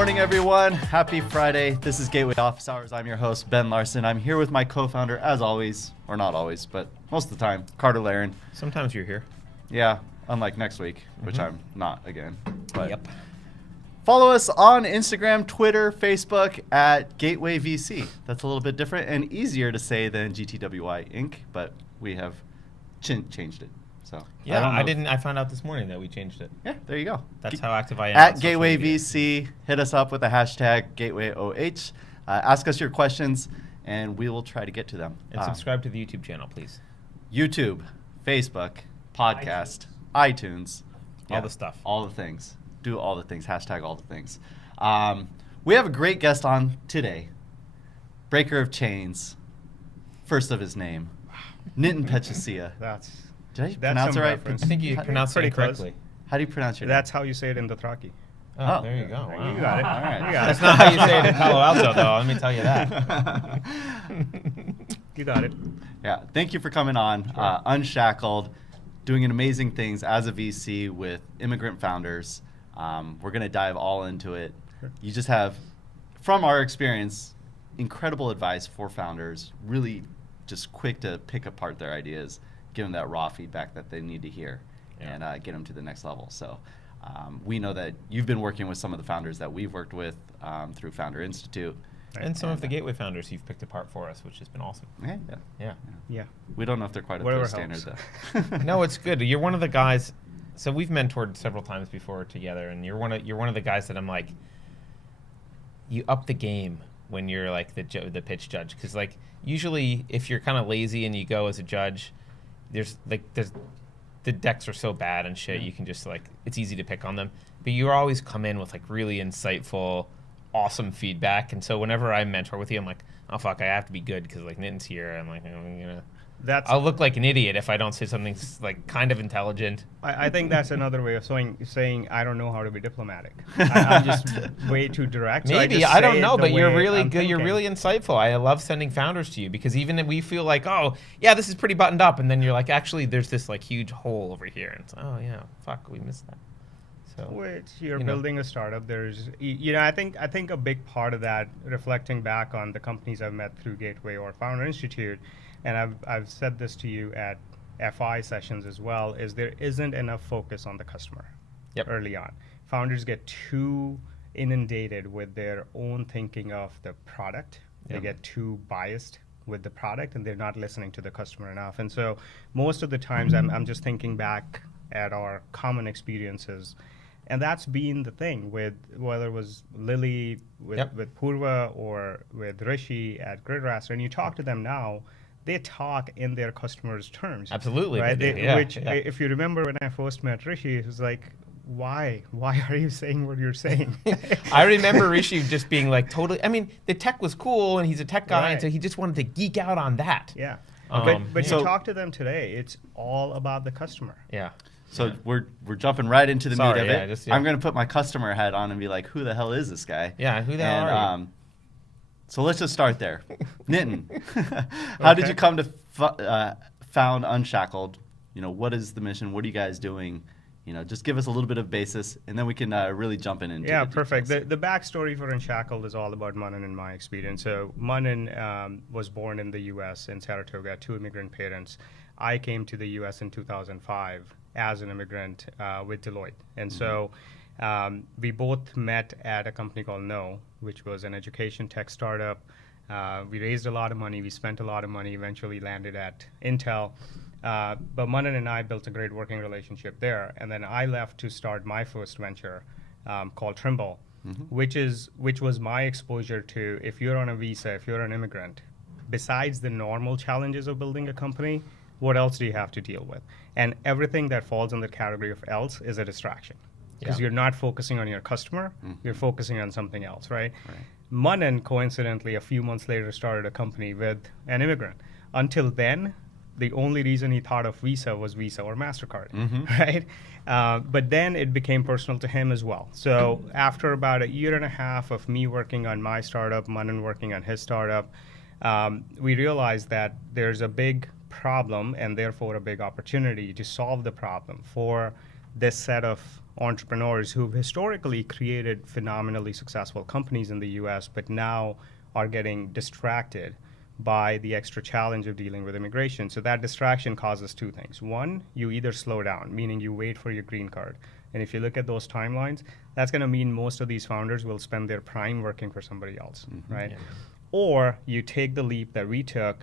morning, everyone. Happy Friday. This is Gateway Office Hours. I'm your host, Ben Larson. I'm here with my co-founder, as always, or not always, but most of the time, Carter Laren. Sometimes you're here. Yeah, unlike next week, which I'm not again. But Yep. follow us on Instagram, Twitter, Facebook at Gateway VC. That's a little bit different and easier to say than GTWI Inc., but we have changed it. So Yeah, I found out this morning that we changed it. Yeah, there you go. That's how active I am. At Gateway VC, hit us up with the hashtag GatewayOH. Ask us your questions, and we will try to get to them. And subscribe to the YouTube channel, please. YouTube, Facebook, podcast, iTunes. All the stuff. All the things. Do all the things. Hashtag all the things. We have a great guest on today. Breaker of chains. First of his name. Nitin Pechasia. Did I pronounce it right? I think you pronounced it correctly. How do you pronounce your name? That's how you say it in Dothraki. Oh, there you go. Wow. You got it. All right. You got That's it. not how you say it in Palo Alto, though. Let me tell you that. You got it. Yeah, thank you for coming on. Unshackled, doing amazing things as a VC with immigrant founders. We're going to dive all into it. Sure. You just have, from our experience, incredible advice for founders, really just quick to pick apart their ideas, give them that raw feedback that they need to hear, and get them to the next level. So we know that you've been working with some of the founders that we've worked with through Founder Institute. And some of the Gateway founders you've picked apart for us, which has been awesome. Yeah. We don't know if they're quite up to Whatever standard, helps. though. No, it's good. You're one of the guys. So we've mentored several times before together, and you're one of the guys that I'm like, you up the game when you're like the pitch judge, because like usually if you're kind of lazy and you go as a judge, there's the decks are so bad and shit, you can just like, it's easy to pick on them. But you always come in with like really insightful, awesome feedback. And so whenever I mentor with you, I'm like, oh fuck, I have to be good because like Nitin's here. I'm like, I'll look like an idiot if I don't say something like kind of intelligent. I think that's another way of saying I don't know how to be diplomatic. I'm just way too direct. Maybe, so I don't know, but you're really I'm good. You're thinking. really insightful. I love sending founders to you because even if we feel like, oh, yeah, this is pretty buttoned up. And then you're like, actually, there's this like huge hole over here. And it's, oh, yeah, fuck, we missed that. So, Which you're building a startup. There's, I think a big part of that, reflecting back on the companies I've met through Gateway or Founder Institute, and I've said this to you at FI sessions as well, is there isn't enough focus on the customer early on. Founders get too inundated with their own thinking of the product. They get too biased with the product, and they're not listening to the customer enough. And so most of the times I'm just thinking back at our common experiences. And that's been the thing with whether it was Lily with Purva or with Rishi at GridRaster, and you talk to them now, they talk in their customers' terms. Absolutely. Right? If you remember when I first met Rishi, it was like, why are you saying what you're saying? I remember Rishi just being like totally, I mean, the tech was cool and he's a tech guy, Right. and so he just wanted to geek out on that. Yeah. But So- you talk to them today, it's all about the customer. Yeah. So we're jumping right into the meat of it. just, I'm going to put my customer hat on and be like, who the hell is this guy? Yeah, who the hell are you? So let's just start there. Nitin, how did you come to found Unshackled? What is the mission? What are you guys doing? Just give us a little bit of basis, and then we can really jump into Yeah, the perfect. details. The backstory for Unshackled is all about Manan in my experience. So Manan was born in the U.S. in Saratoga, 2 immigrant parents. I came to the U.S. in 2005 as an immigrant with Deloitte. And so we both met at a company called No, which was an education tech startup. We raised a lot of money. We spent a lot of money, eventually landed at Intel. But Manan and I built a great working relationship there. And then I left to start my first venture called Trimble, which was my exposure to, if you're on a visa, if you're an immigrant, besides the normal challenges of building a company, what else do you have to deal with? And everything that falls in the category of else is a distraction. Because you're not focusing on your customer, you're focusing on something else, right? Manan, coincidentally, a few months later, started a company with an immigrant. Until then, the only reason he thought of Visa was Visa or MasterCard, right? But then it became personal to him as well. So after about 1.5 years of me working on my startup, Manan working on his startup, we realized that there's a big problem and therefore a big opportunity to solve the problem for this set of entrepreneurs who've historically created phenomenally successful companies in the US, but now are getting distracted by the extra challenge of dealing with immigration. So that distraction causes two things. One, you either slow down, meaning you wait for your green card. And if you look at those timelines, that's going to mean most of these founders will spend their prime working for somebody else, right? Yeah. Or you take the leap that we took,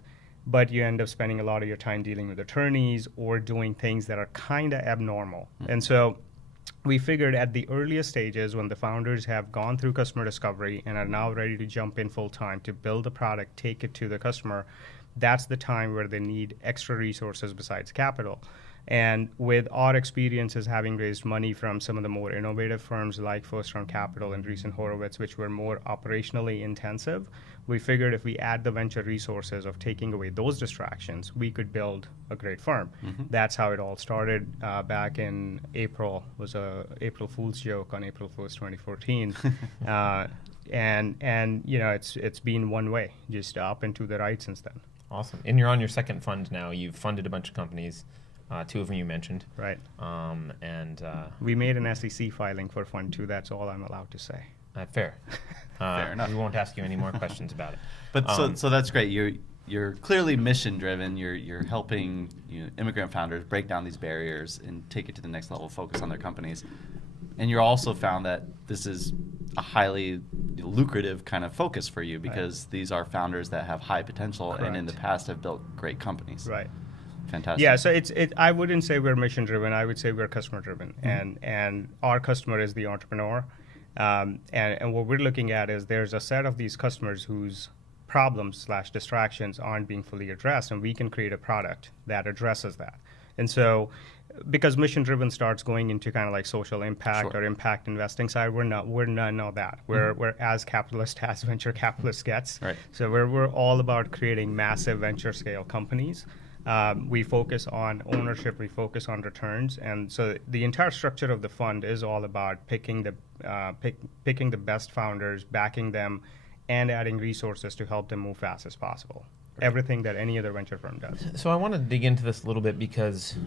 but you end up spending a lot of your time dealing with attorneys or doing things that are kind of abnormal. And so we figured at the earliest stages, when the founders have gone through customer discovery and are now ready to jump in full time to build a product, take it to the customer, that's the time where they need extra resources besides capital. And with our experiences having raised money from some of the more innovative firms like First Round Capital and Andreessen Horowitz, which were more operationally intensive, we figured if we add the venture resources of taking away those distractions, we could build a great firm. That's how it all started back in April. It was a April Fool's joke on April 1st, 2014. And you know, it's been one way, just up and to the right since then. Awesome. And you're on your second fund now. You've funded a bunch of companies. Two of them you mentioned. Right. And we made an SEC filing for Fund 2. That's all I'm allowed to say. Fair. Fair enough. We won't ask you any more questions about it. But so that's great. You're clearly mission driven. You're helping immigrant founders break down these barriers and take it to the next level, focus on their companies. And you also found that this is a highly lucrative kind of focus for you because these are founders that have high potential and in the past have built great companies. Right. Fantastic. Yeah, so I wouldn't say we're mission driven. I would say we're customer driven, and our customer is the entrepreneur. And what we're looking at is there's a set of these customers whose problems/distractions aren't being fully addressed, and we can create a product that addresses that. And so, because mission driven starts going into kind of like social impact or impact investing side, we're none of that. We're as capitalist as venture capitalist gets. Right. So we're all about creating massive venture scale companies. We focus on ownership, we focus on returns, and so the entire structure of the fund is all about picking the best founders, backing them, and adding resources to help them move fast as possible. Right. Everything that any other venture firm does. So I want to dig into this a little bit because,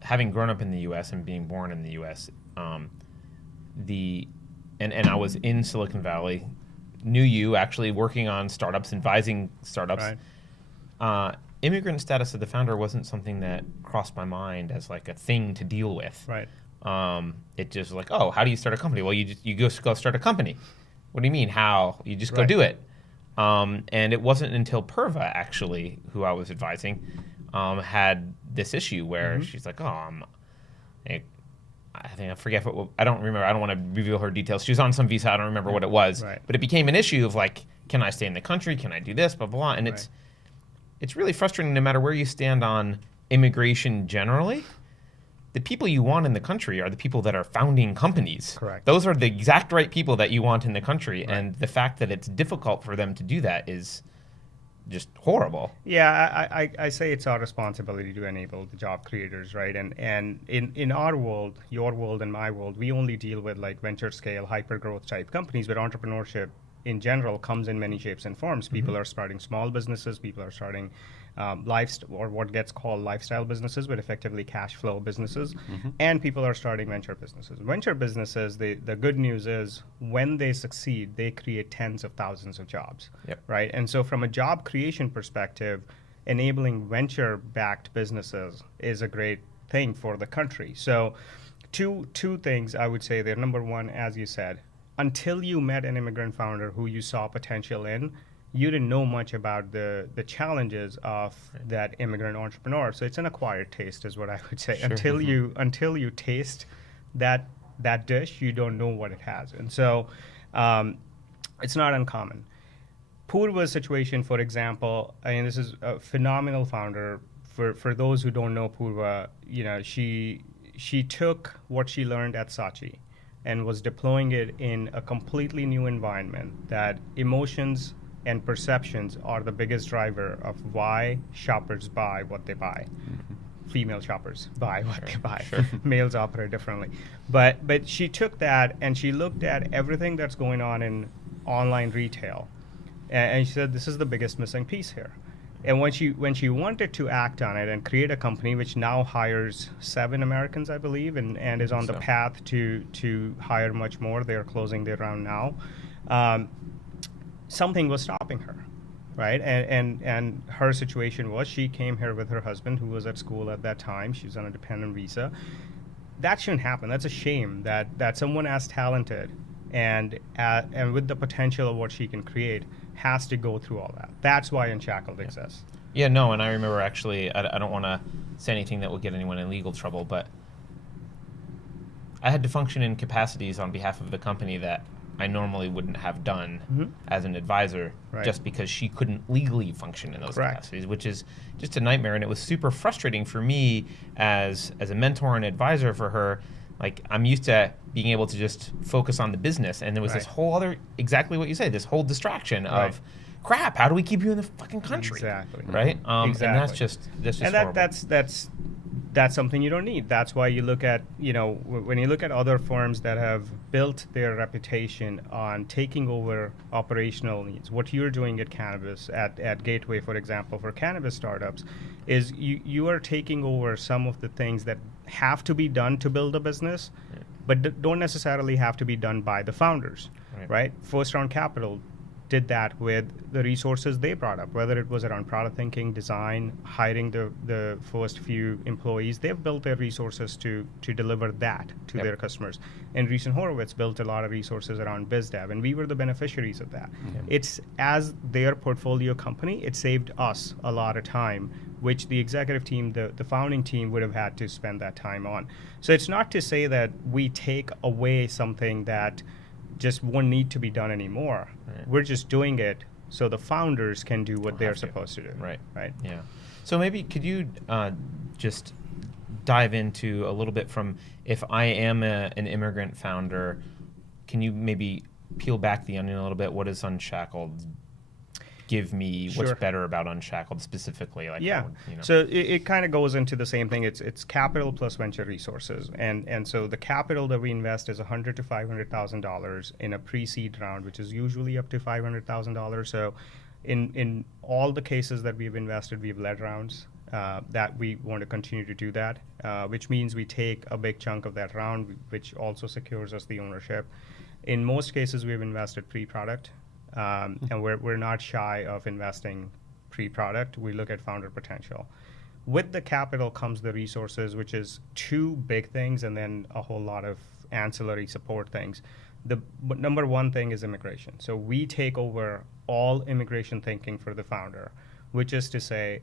having grown up in the U.S. and being born in the U.S., and I was in Silicon Valley, knew you actually working on startups, advising startups. Right. Immigrant status of the founder wasn't something that crossed my mind as like a thing to deal with. Right. It just like, oh, how do you start a company? Well, you go start a company. What do you mean? How? You just go do it. And it wasn't until Purva actually, who I was advising, had this issue where she's like, I think I forget what I don't remember. I don't want to reveal her details. She was on some visa. I don't remember what it was. Right. But it became an issue of like, can I stay in the country? Can I do this? Blah blah. And it's really frustrating no matter where you stand on immigration generally. The people you want in the country are the people that are founding companies. Correct. Those are the exact right people that you want in the country. Right. And the fact that it's difficult for them to do that is just horrible. Yeah, I say it's our responsibility to enable the job creators, right? And in our world, your world and my world, we only deal with like venture scale, hyper growth type companies, but entrepreneurship in general comes in many shapes and forms. People are starting small businesses, people are starting or what gets called lifestyle businesses, but effectively cash flow businesses, and people are starting venture businesses. Venture businesses, the good news is when they succeed, they create tens of thousands of jobs, right? And so from a job creation perspective, enabling venture-backed businesses is a great thing for the country. So two things I would say there. Number one, as you said, until you met an immigrant founder who you saw potential in, you didn't know much about the challenges of that immigrant entrepreneur. So it's an acquired taste is what I would say. Sure. Until you taste that dish, you don't know what it has. And so it's not uncommon. Purva's situation, for example, I mean, this is a phenomenal founder. For those who don't know Purva, she took what she learned at Saatchi and was deploying it in a completely new environment that emotions and perceptions are the biggest driver of why shoppers buy what they buy. Female shoppers buy what they buy. Sure. Males operate differently. But she took that and she looked at everything that's going on in online retail. And she said, this is the biggest missing piece here. And when she wanted to act on it and create a company which now hires 7 Americans, I believe, and is on the path to hire much more. They're closing their round now. Something was stopping her, right? And her situation was she came here with her husband, who was at school at that time. She was on a dependent visa. That shouldn't happen. That's a shame that someone as talented and with the potential of what she can create has to go through all that. That's why Unshackled exists. Yeah, no, and I remember actually, I don't want to say anything that will get anyone in legal trouble, but I had to function in capacities on behalf of the company that I normally wouldn't have done as an advisor, just because she couldn't legally function in those capacities, which is just a nightmare. And it was super frustrating for me as a mentor and advisor for her. Like, I'm used to being able to just focus on the business, and there was this whole other, exactly what you say, this whole distraction of, crap, how do we keep you in the fucking country? Exactly. Right? Exactly. And that's just and horrible. That's something you don't need. That's why you look at, when you look at other firms that have built their reputation on taking over operational needs, what you're doing at Cannabis, at Gateway, for example, for cannabis startups, is you are taking over some of the things that have to be done to build a business, but don't necessarily have to be done by the founders, right? First Round Capital did that with the resources they brought up, whether it was around product thinking, design, hiring the first few employees. They've built their resources to deliver that to their customers. And Andreessen Horowitz built a lot of resources around biz dev, and we were the beneficiaries of that. It's, as their portfolio company, it saved us a lot of time, which the executive team, the founding team, would have had to spend that time on. So it's not to say that we take away something that just won't need to be done anymore. We're just doing it so the founders can do what they're supposed to do. Right. Yeah. So maybe could you just dive into a little bit from, if I am an immigrant founder, can you maybe peel back the onion a little bit? What does Unshackled give me? What's better about Unshackled specifically? Like, So it kind of goes into the same thing. It's capital plus venture resources, and so the capital that we invest is $100,000 to $500,000 in a pre-seed round, which is usually up to $500,000. So in all the cases that we've invested, we've led rounds. That we want to continue to do that, which means we take a big chunk of that round, which also secures us the ownership. In most cases, we've invested pre-product. And we're not shy of investing pre-product. We look at founder potential. With the capital comes the resources, which is 2 big things and then a whole lot of ancillary support things. The number one thing is immigration. So we take over all immigration thinking for the founder, which is to say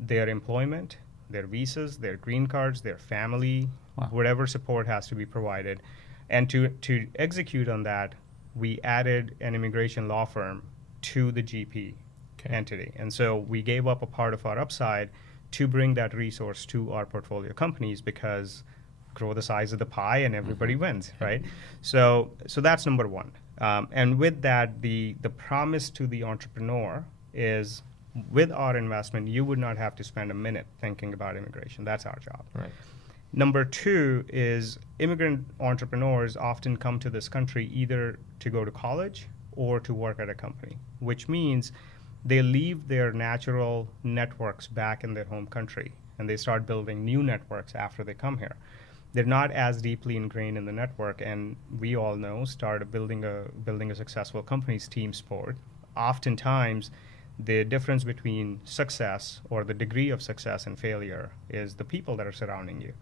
their employment, their visas, their green cards, their family, whatever support has to be provided. And to execute on that, we added an immigration law firm to the GP entity. And so we gave up a part of our upside to bring that resource to our portfolio companies, because grow the size of the pie and everybody wins, right? So that's number one. And with that, the promise to the entrepreneur is, with our investment, you would not have to spend a minute thinking about immigration. That's our job. Right. Number 2 is immigrant entrepreneurs often come to this country either to go to college or to work at a company, which means they leave their natural networks back in their home country and they start building new networks after they come here. They're not as deeply ingrained in the network, and we all know, building a successful company's team sport. Oftentimes, the difference between success, or the degree of success and failure, is the people that are surrounding you.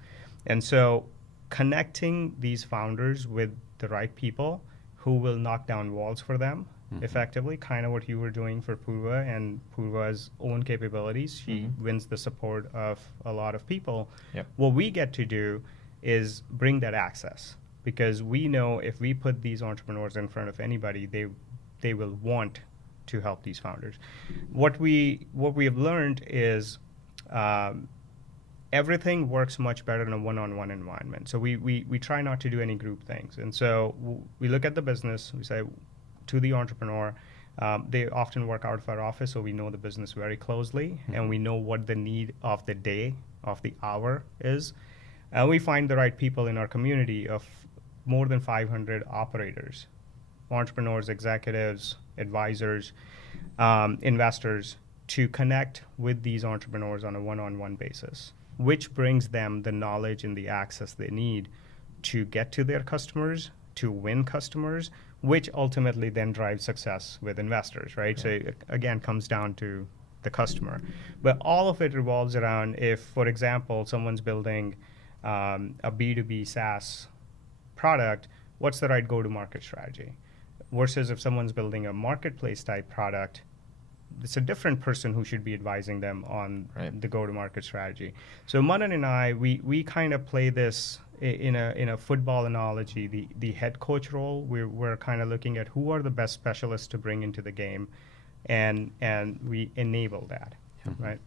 And so connecting these founders with the right people who will knock down walls for them effectively, kind of what you were doing for Purva and Purva's own capabilities. She wins the support of a lot of people. What we get to do is bring that access, because we know if we put these entrepreneurs in front of anybody, they will want to help these founders. What we have learned is everything works much better in a one-on-one environment. So we try not to do any group things. And so we look at the business, we say to the entrepreneur, they often work out of our office, so we know the business very closely, and we know what the need of the day, of the hour is. And we find the right people in our community of more than 500 operators, entrepreneurs, executives, advisors, investors, to connect with these entrepreneurs on a one-on-one basis, which brings them the knowledge and the access they need to get to their customers, to win customers, which ultimately then drives success with investors, right? Yeah. So it, again, comes down to the customer. But all of it revolves around if, for example, someone's building a B2B SaaS product, what's the right go-to-market strategy? Versus if someone's building a marketplace type product, it's a different person who should be advising them on the go-to-market strategy. So Manan and I, we kind of play this in a football analogy, the head coach role. We're kind of looking at who are the best specialists to bring into the game, and we enable that, right?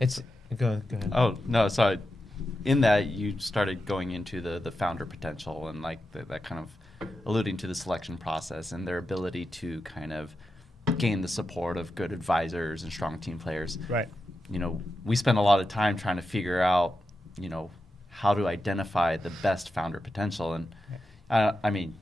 It's go ahead. Oh no, sorry. In that you started going into the founder potential and like that kind of alluding to the selection process and their ability to kind of gain the support of good advisors and strong team players. Right. You know, we spend a lot of time trying to figure out, you know, how to identify the best founder potential. And I mean,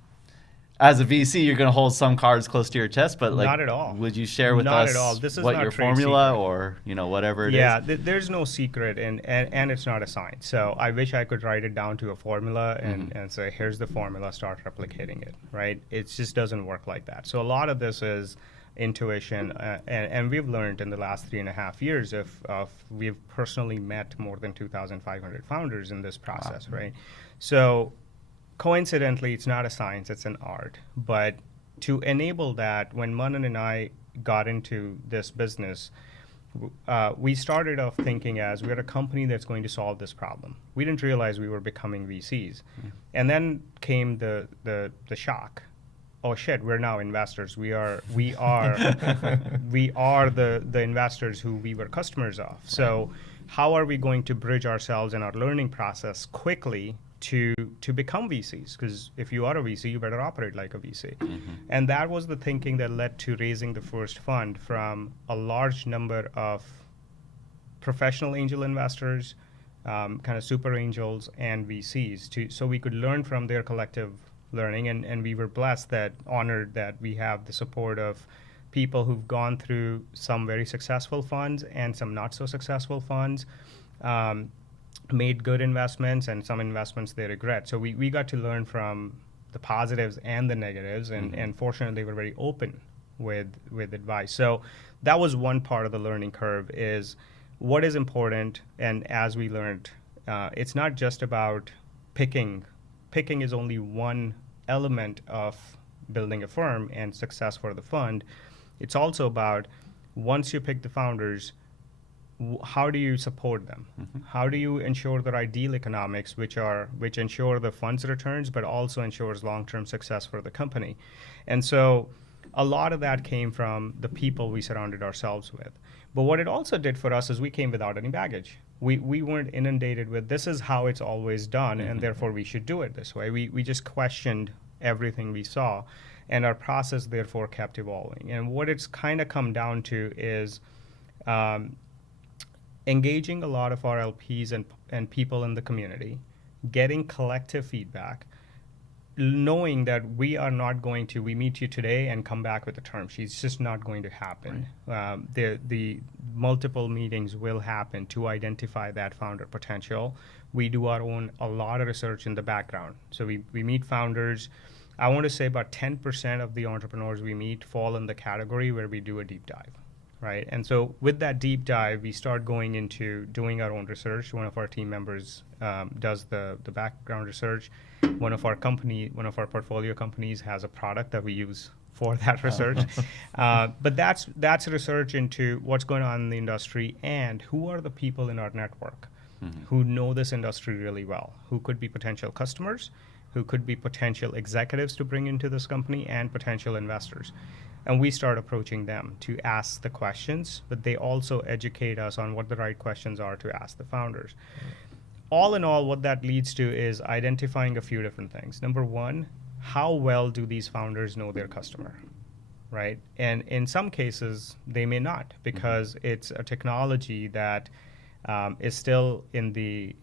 as a VC, you're going to hold some cards close to your chest, but like, not at all. Would you share with not us at all. This is what not your trade formula secret. or, you know, whatever it is? Yeah, there's no secret, and it's not a science. So I wish I could write it down to a formula and say, here's the formula, start replicating it, right? It just doesn't work like that. So a lot of this is intuition, and we've learned in the last 3.5 years we've personally met more than 2,500 founders in this process, right? So coincidentally, it's not a science, it's an art. But to enable that, when Manan and I got into this business, we started off thinking as we're a company that's going to solve this problem. We didn't realize we were becoming VCs. And then came the shock. Oh shit, we're now investors. We are we are the investors who we were customers of. So how are we going to bridge ourselves and our learning process quickly to become VCs? Because if you are a VC, you better operate like a VC. And that was the thinking that led to raising the first fund from a large number of professional angel investors, kind of super angels, and VCs, so we could learn from their collective learning, and we were honored that we have the support of people who've gone through some very successful funds and some not so successful funds, made good investments and some investments they regret. So we got to learn from the positives and the negatives, and fortunately they were very open with advice. So that was one part of the learning curve, is what is important. And as we learned, it's not just about picking. Picking is only one element of building a firm and success for the fund. It's also about, once you pick the founders, how do you support them? How do you ensure the right deal economics, which ensure the fund's returns, but also ensures long-term success for the company? And so a lot of that came from the people we surrounded ourselves with. But what it also did for us is we came without any baggage. We weren't inundated with, this is how it's always done, and therefore we should do it this way. We just questioned everything we saw, and our process therefore kept evolving. And what it's kind of come down to is engaging a lot of our LPs and people in the community, getting collective feedback, knowing that we are not going to, we meet you today and come back with a term sheet. It's just not going to happen. Right. The multiple meetings will happen to identify that founder potential. We do a lot of research in the background. So we meet founders. I want to say about 10% of the entrepreneurs we meet fall in the category where we do a deep dive, right? And so with that deep dive, we start going into doing our own research. One of our team members does the background research. One of our portfolio companies has a product that we use for that research. But that's research into what's going on in the industry and who are the people in our network who know this industry really well, who could be potential customers, who could be potential executives to bring into this company, and potential investors. And we start approaching them to ask the questions, but they also educate us on what the right questions are to ask the founders. All in all, what that leads to is identifying a few different things. Number one, how well do these founders know their customer, right? And in some cases, they may not, because it's a technology that is still in the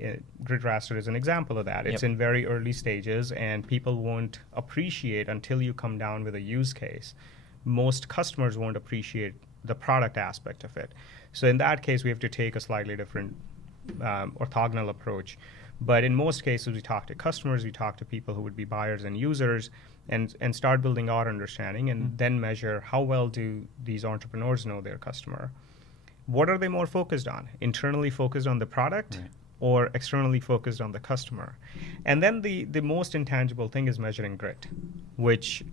GridRaster is an example of that. It's in very early stages, and people won't appreciate until you come down with a use case. Most customers won't appreciate the product aspect of it. So in that case, we have to take a slightly different orthogonal approach. But in most cases, we talk to customers, we talk to people who would be buyers and users, and start building our understanding, and then measure how well do these entrepreneurs know their customer. What are they more focused on? Internally focused on the product, Right. or externally focused on the customer? And then the most intangible thing is measuring grit, which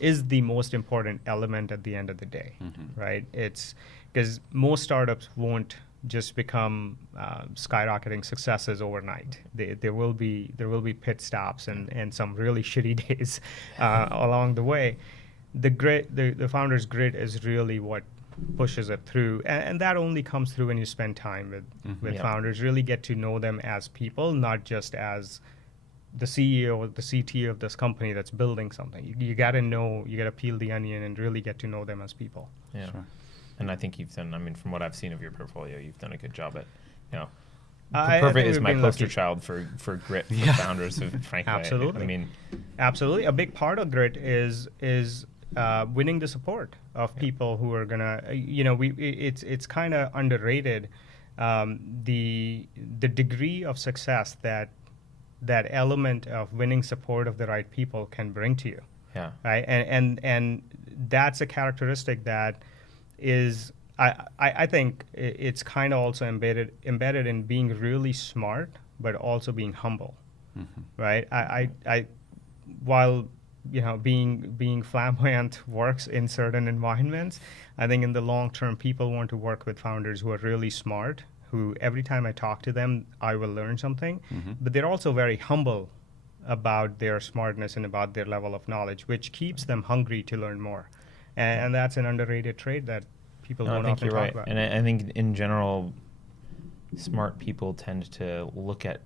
is the most important element at the end of the day, right? It's because most startups won't just become skyrocketing successes overnight. There will be pit stops and some really shitty days along the way. The grit, the founder's grit, is really what pushes it through, and that only comes through when you spend time with Yeah. founders. Really get to know them as people, not just as the CEO or the CTO of this company that's building something. You got to know, you got to peel the onion and really get to know them as people. Yeah. Sure. And I think you've done, I mean, from what I've seen of your portfolio, you've done a good job at, you know, I Perfect think is we've my been poster lucky. child for grit for Yeah. founders, frankly. Absolutely. I mean, Absolutely. A big part of grit is winning the support of people who are gonna, it's kind of underrated, the degree of success that element of winning support of the right people can bring to you, yeah. right? And that's a characteristic that is, I think it's kind of also embedded in being really smart, but also being humble, right? I while being flamboyant works in certain environments, I think in the long term, people want to work with founders who are really smart, who every time I talk to them, I will learn something, but they're also very humble about their smartness and about their level of knowledge, which keeps them hungry to learn more. And that's an underrated trait that people No, I don't think often you're talk right. about. And I think in general, smart people tend to look at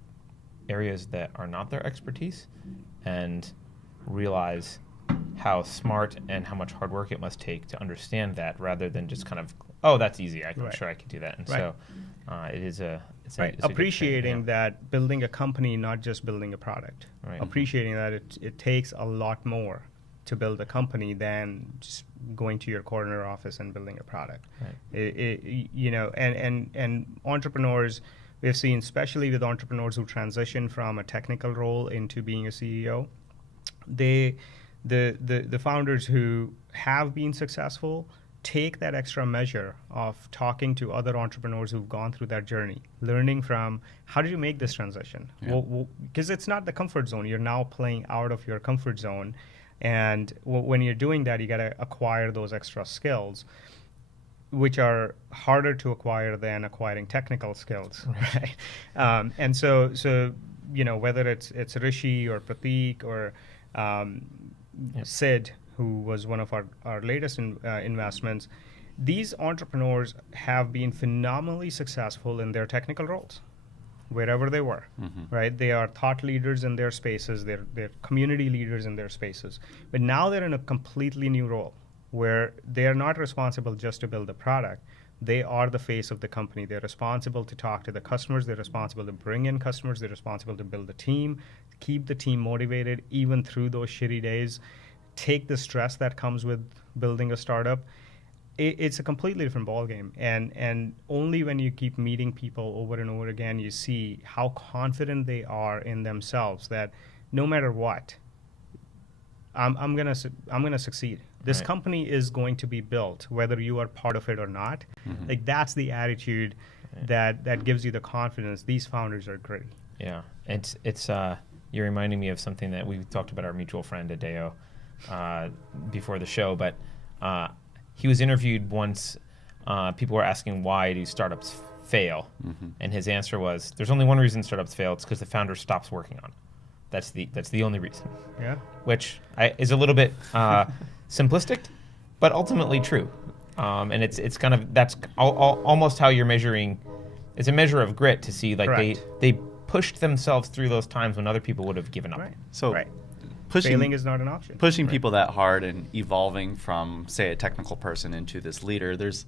areas that are not their expertise and realize how smart and how much hard work it must take to understand that, rather than just kind of, oh, that's easy. I'm Right. sure I could do that. And Right. so it is a it's Right. a, it's a good Appreciating thing, that building a company, not just building a product. Right. Appreciating that it takes a lot more to build a company than just going to your corner office and building a product. Right. And entrepreneurs, we've seen, especially with entrepreneurs who transition from a technical role into being a CEO, the founders who have been successful take that extra measure of talking to other entrepreneurs who've gone through that journey, learning from how did you make this transition? Yeah. Because it's not the comfort zone. You're now playing out of your comfort zone. And when you're doing that, you got to acquire those extra skills, which are harder to acquire than acquiring technical skills, right? And so whether it's Rishi or Prateek or Sid, who was one of our latest investments, these entrepreneurs have been phenomenally successful in their technical roles, wherever they were, right? They are thought leaders in their spaces, they're community leaders in their spaces. But now they're in a completely new role where they are not responsible just to build a product. They are the face of the company. They're responsible to talk to the customers. They're responsible to bring in customers. They're responsible to build a team, keep the team motivated even through those shitty days, take the stress that comes with building a startup. It's a completely different ballgame. And only when you keep meeting people over and over again, you see how confident they are in themselves that no matter what, I'm gonna succeed. This Right. company is going to be built, whether you are part of it or not. Like that's the attitude that gives you the confidence. These founders are great. Yeah, it's you're reminding me of something that we talked about, our mutual friend Adeo before the show, but he was interviewed once. People were asking, why do startups fail? And his answer was, there's only one reason startups fail. It's because the founder stops working on it. That's the only reason. Yeah. Which is a little bit simplistic, but ultimately true. And it's kind of, that's almost how you're measuring. It's a measure of grit to see, like, Correct. they pushed themselves through those times when other people would have given up. Right. So right. pushing Failing is not an option. pushing people that hard and evolving from, say, a technical person into this leader, there's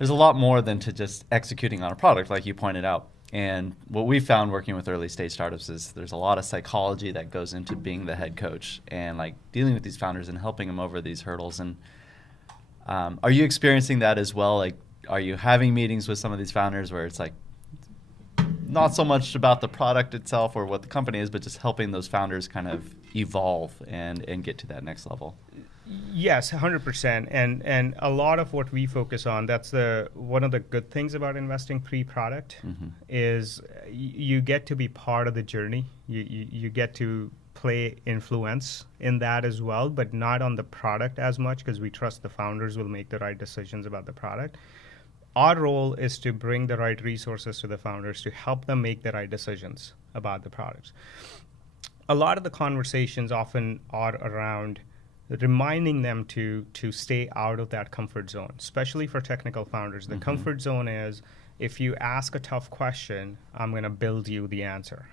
a lot more than to just executing on a product, like you pointed out. And what we found working with early stage startups is there's a lot of psychology that goes into being the head coach and like dealing with these founders and helping them over these hurdles. And Are you experiencing that as well? Like, are you having meetings with some of these founders where it's like not so much about the product itself or what the company is, but just helping those founders kind of evolve and get to that next level? Yes, 100%. And a lot of what we focus on, that's one of the good things about investing pre-product is you get to be part of the journey. You get to play influence in that as well, but not on the product as much because we trust the founders will make the right decisions about the product. Our role is to bring the right resources to the founders to help them make the right decisions about the products. A lot of the conversations often are around reminding them to stay out of that comfort zone, especially for technical founders. The comfort zone is, if you ask a tough question, I'm going to build you the answer,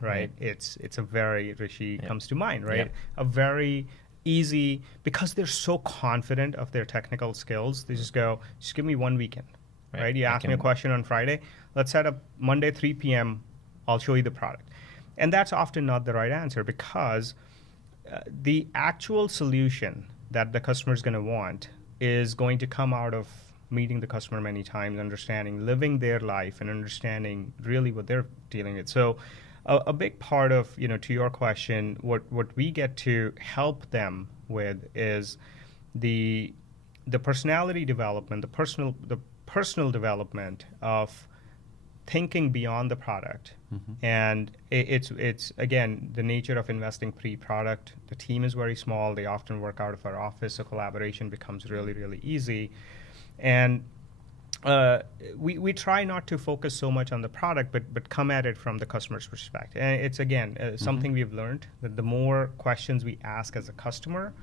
right? It's a very, Rishi comes to mind, right? A very easy, because they're so confident of their technical skills, they just go, just give me one weekend, right? You ask me a question on Friday, let's set up Monday, 3 p.m., I'll show you the product. And that's often not the right answer because the actual solution that the customer is going to want is going to come out of meeting the customer many times, understanding, living their life, and understanding really what they're dealing with. So a big part of, to your question, what we get to help them with is the personality development, the personal development of thinking beyond the product. And it's again, the nature of investing pre-product. The team is very small. They often work out of our office, so collaboration becomes really, really easy. And we try not to focus so much on the product, but come at it from the customer's perspective. And it's, again, something we've learned, that the more questions we ask as a customer,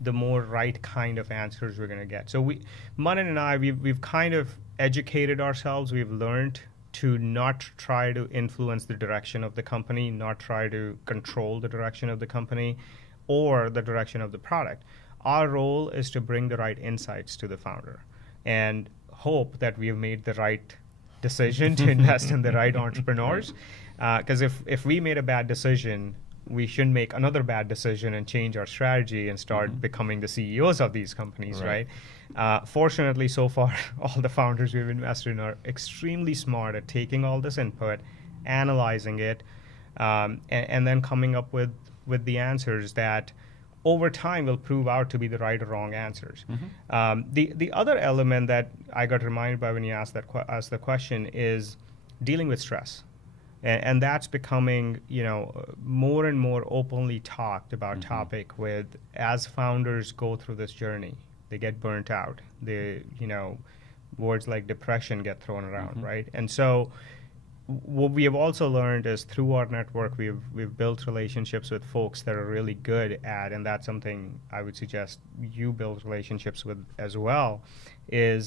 the more right kind of answers we're going to get. So Manan and I, we've kind of educated ourselves. We've learned to not try to influence the direction of the company, not try to control the direction of the company or the direction of the product. Our role is to bring the right insights to the founder and hope that we have made the right decision to invest in the right entrepreneurs. Because if we made a bad decision, we shouldn't make another bad decision and change our strategy and start becoming the CEOs of these companies, right? Fortunately, so far, all the founders we've invested in are extremely smart at taking all this input, analyzing it, and then coming up with the answers that over time will prove out to be the right or wrong answers. The other element that I got reminded by when you asked the question is dealing with stress. And that's becoming, more and more openly talked about topic as founders go through this journey. They get burnt out. Words like depression get thrown around, right? And so what we have also learned is through our network, we've built relationships with folks that are really good at, and that's something I would suggest you build relationships with as well, it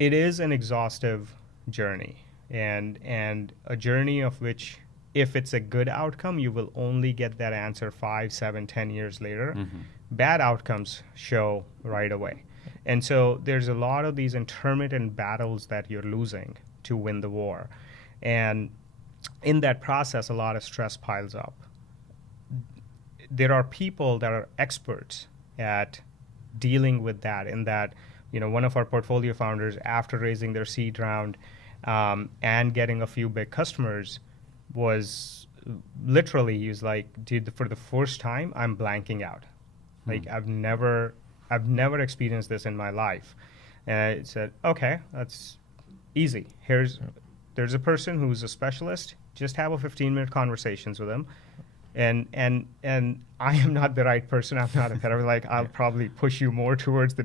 is an exhaustive journey. And a journey of which, if it's a good outcome, you will only get that answer 5, 7, 10 years later. Bad outcomes show right away. And so there's a lot of these intermittent battles that you're losing to win the war. And in that process, a lot of stress piles up. There are people that are experts at dealing with that, in that, one of our portfolio founders, after raising their seed round, and getting a few big customers, was literally, he was like, dude, for the first time, I'm blanking out. Like, I've never experienced this in my life. And I said, okay, that's easy. There's a person who's a specialist. Just have a 15-minute conversations with him. And I am not the right person. I'm not a therapist. Like, I'll probably push you more towards the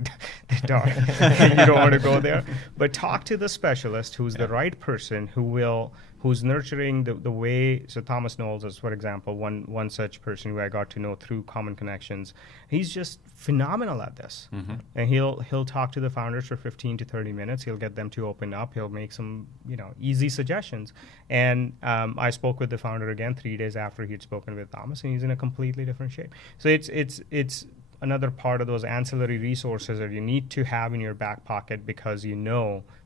dark. You don't want to go there. But talk to the specialist who's the right person, who's nurturing the way. So Thomas Knowles is, for example, one such person who I got to know through common connections. He's just phenomenal at this. And he'll talk to the founders for 15 to 30 minutes. He'll get them to open up. He'll make some easy suggestions. And I spoke with the founder again 3 days after he'd spoken with Thomas, and he's in a completely different shape. So it's another part of those ancillary resources that you need to have in your back pocket, because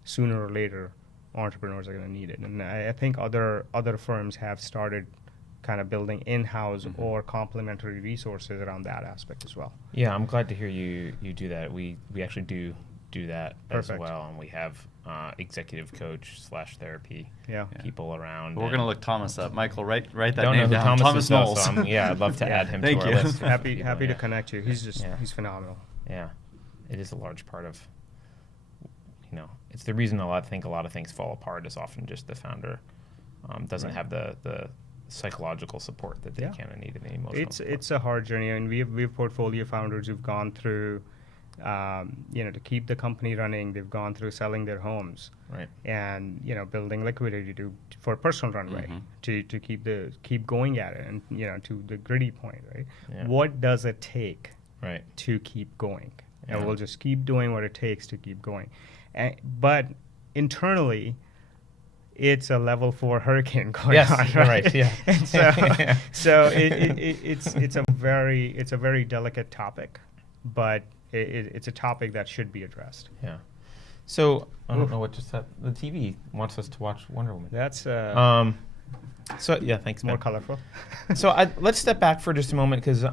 sooner or later entrepreneurs are going to need it. And I think other firms have started kind of building in-house or complementary resources around that aspect as well. Yeah, I'm glad to hear you do that. We actually do that Perfect. as well, and we have executive coach / therapy people around. We're gonna look Thomas up. Michael, write that Don't know name who down. Thomas is, though, Knowles. so I'd love to add him Thank to our you. list. of Happy people, to connect you. He's he's phenomenal. Yeah, it is a large part of, it's the reason I think a lot of things fall apart is often just the founder doesn't have the psychological support that they kind of need, and the emotional support. It's a hard journey. I mean, we have portfolio founders who've gone through, to keep the company running. They've gone through selling their homes, Right. and building liquidity for personal runway to keep going at it, and to the gritty point, right? Yeah. What does it take Right. to keep going? Yeah. And we'll just keep doing what it takes to keep going. But internally, it's a level 4 hurricane going Yes, on, you're right? right, yeah. And so it's a very delicate topic, but it's a topic that should be addressed. Yeah. So I don't know what just that the TV wants us to watch Wonder Woman. That's So yeah, thanks, more man. colorful. So let's step back for just a moment, because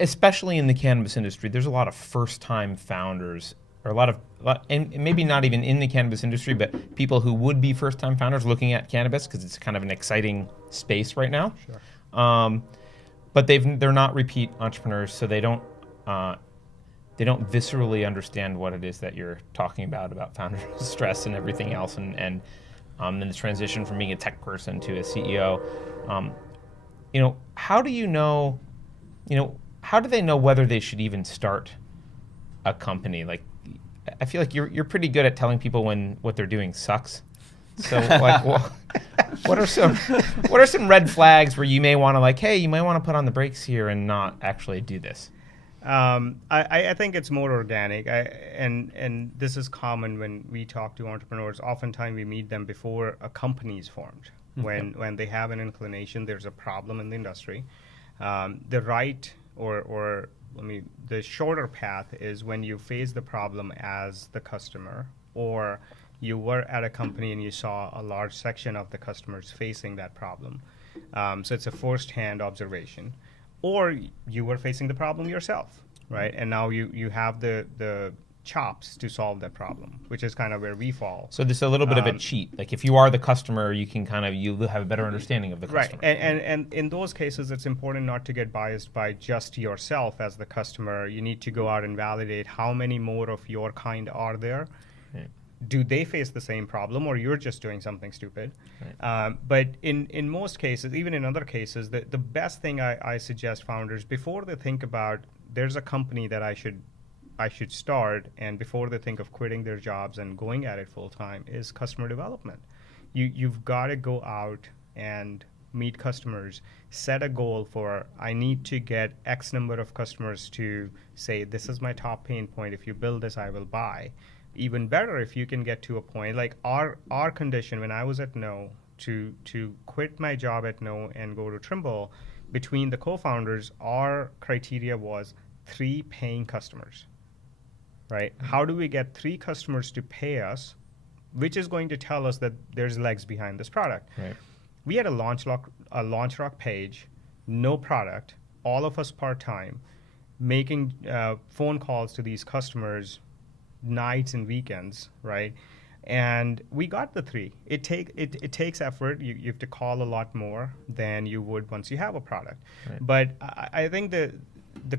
especially in the cannabis industry, there's a lot of first-time founders, or a lot, and maybe not even in the cannabis industry, but people who would be first-time founders looking at cannabis, because it's kind of an exciting space right now. Sure. But they're not repeat entrepreneurs, so they don't viscerally understand what it is that you're talking about founder stress and everything else, and then the transition from being a tech person to a CEO. How do you know? How do they know whether they should even start a company? Like, I feel like you're pretty good at telling people when what they're doing sucks. So, like, what are some red flags where you may want to you might want to put on the brakes here and not actually do this? I think it's more organic, and this is common when we talk to entrepreneurs. Oftentimes, we meet them before a company is formed. When they have an inclination, there's a problem in the industry. The shorter path is when you face the problem as the customer, or you were at a company and you saw a large section of the customers facing that problem. So it's a first-hand observation. Or you were facing the problem yourself, right? And now you have the chops to solve that problem, which is kind of where we fall. So there's a little bit of a cheat. Like, if you are the customer, you can you have a better understanding of the customer. Right. And in those cases, it's important not to get biased by just yourself as the customer. You need to go out and validate how many more of your kind are there. Right. Do they face the same problem, or you're just doing something stupid? Right. But in most cases, even in other cases, the best thing I suggest founders, before they think about there's a company that I should start, and before they think of quitting their jobs and going at it full time, is customer development. You've got to go out and meet customers, set a goal for, I need to get X number of customers to say, this is my top pain point. If you build this, I will buy. Even better if you can get to a point like our condition when I was at No, to quit my job at No and go to Trimble. Between the co-founders, our criteria was 3 paying customers, right? How do we get 3 customers to pay us, which is going to tell us that there's legs behind this product? Right. We had a LaunchRock page, no product, all of us part-time, making phone calls to these customers nights and weekends, right? And we got the 3. It takes effort. You have to call a lot more than you would once you have a product. Right. But I think the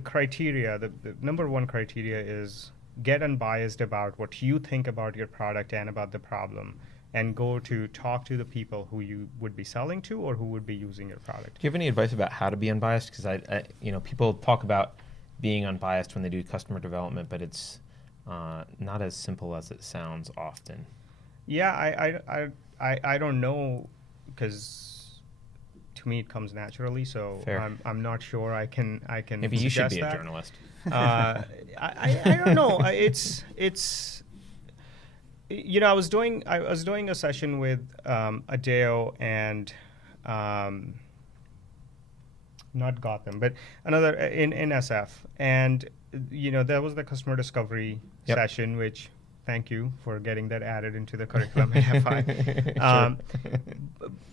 criteria, the number one criteria is get unbiased about what you think about your product and about the problem, and go to talk to the people who you would be selling to or who would be using your product. Do you have any advice about how to be unbiased? Because I people talk about being unbiased when they do customer development, but it's not as simple as it sounds often. Yeah, I don't know, because to me it comes naturally. So Fair. I'm not sure I can. Maybe you should be that. a journalist. I don't know. It's I was doing a session with Adeo and not Gotham, but another in SF, and there was the customer discovery session, which thank you for getting that added into the curriculum at FI.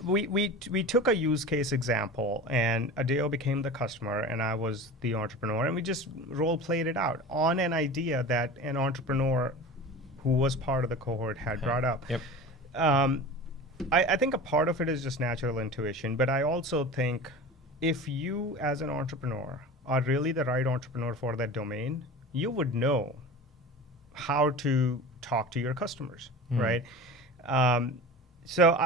We took a use case example, and Adeo became the customer, and I was the entrepreneur, and we just role played it out on an idea that an entrepreneur who was part of the cohort had brought up. Yep. I think a part of it is just natural intuition, but I also think if you, as an entrepreneur, are really the right entrepreneur for that domain, you would know how to talk to your customers, right? So